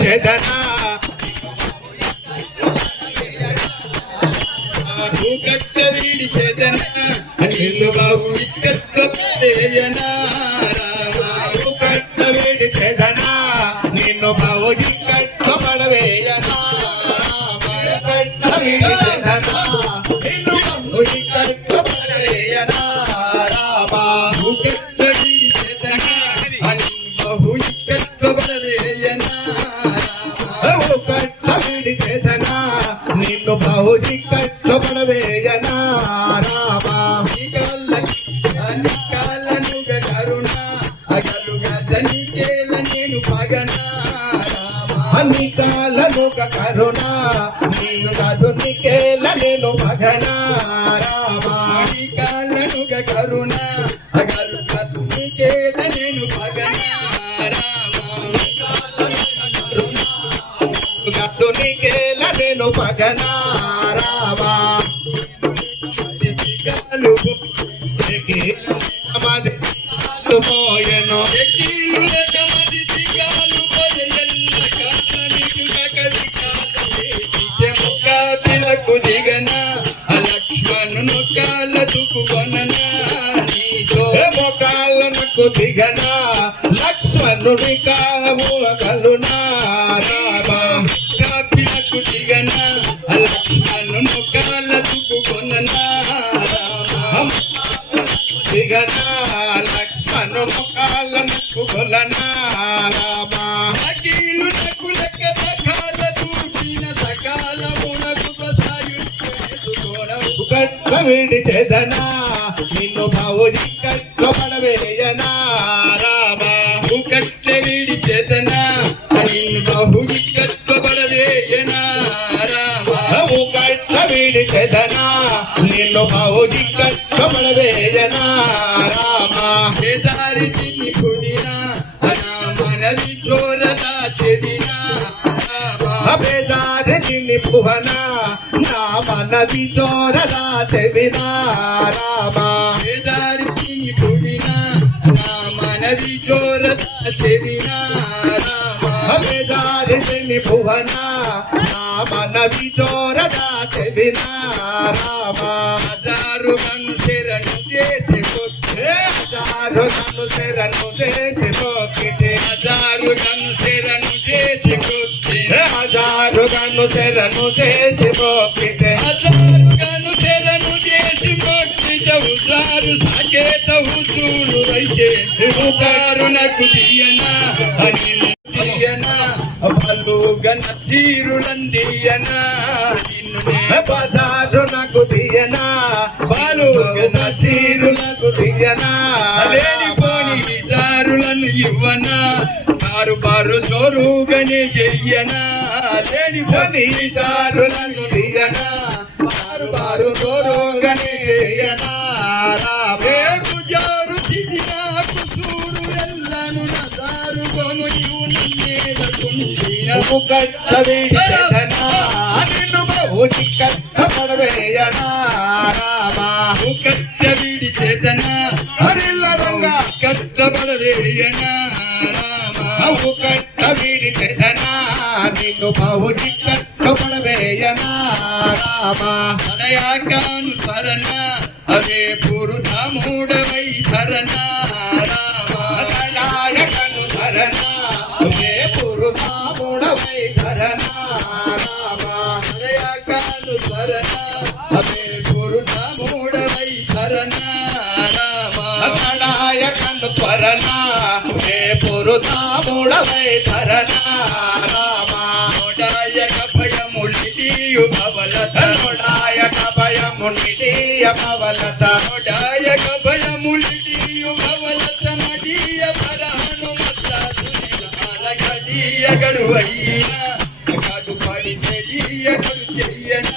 చెదనా కట్టవీడి చేతన నిన్ను బాబు ఇక్కడేయనా బాబు కట్టవేడి చెదనా నిన్ను బావుజి కట్టబడవేయనా అన్నికాలను అన్ని కరుణ. నీవు నదునికేల నేను మగనా. రామా కాలనుగ కరుణ. అగలుగా ధనికేల నేను పగనా రామా నదునికేల నేను మగనా రామా కాలు మది మోయను లక్ష్మణును కాల దుకుగొనన నీతో మొకాలకు దిగనా లక్ష్మణుని కాముల కలునా రామా. కాపిలకు దిగన లక్ష్మణును కాల దుకుగొనన రామ. దిగనా లక్ష్మణుని కాలను కొలనా రామా. కట్ల విడి చెదనా? నిన్ను బావుజి కట్టబడవేయనా రామా కట్ట వీడి చేతన నిన్ను బహు కట్టబడవేయనా రామ కట్ల విడి చెదనా? నిన్ను బావుజి కట్టబడవేయనా రామా కేదారి తిని పుదిన అనా మనవి చోరదా చెదిన? అబేదారి నిన్ని భువన నా మనవి చోరదా చెవినా రామా. కేదారి తిని పుదిన నా మనవి చోరదా చెదిన అబేదారి నిన్ని భువన నా మనవి చోరదా చెవినా రామా. హజారు కన్ను శరణు చేసి హజారు నన్ను శరణు చేసి హజారు కన్ను శరణు చేసి హజారు నన్ను శరణు చేసి అయితే హుజారునకు తీయనా అని తీయనా బలుగన తీరులందియనా నిన్ను నే బజారు నాకు దియనా తీరులకు దియనా లేని పోని దారులను ఇవ్వనా కారు బారు జోరుగానే చెయ్యనా లేని నీ దారులను తీయనా బారు బారు గోరుగని చెయ్యనా నన్నేలకుండిన కట్ట నిన్ను బహుచి కట్టబడవేయనా రామా కట్ట చేతన హరిల్ల రంగా కష్టపడవేయనా రామ అవు కట్ట నిన్ను బహుచి కట్టబడవేయనా రామా అనయాకాను పురుధముడవై శరణ నాయకను ఏ పురుతాముడవై శరణ రామా నోడాయక భయములియు భవలత. నాయక భయమునిదీయ పవలత నోడాయక భయములియు భవలత. మదీయ పరహను మత్త సునిల అలగదీయ గడువైన కడు పడి చెయ్యను చెయ్యనా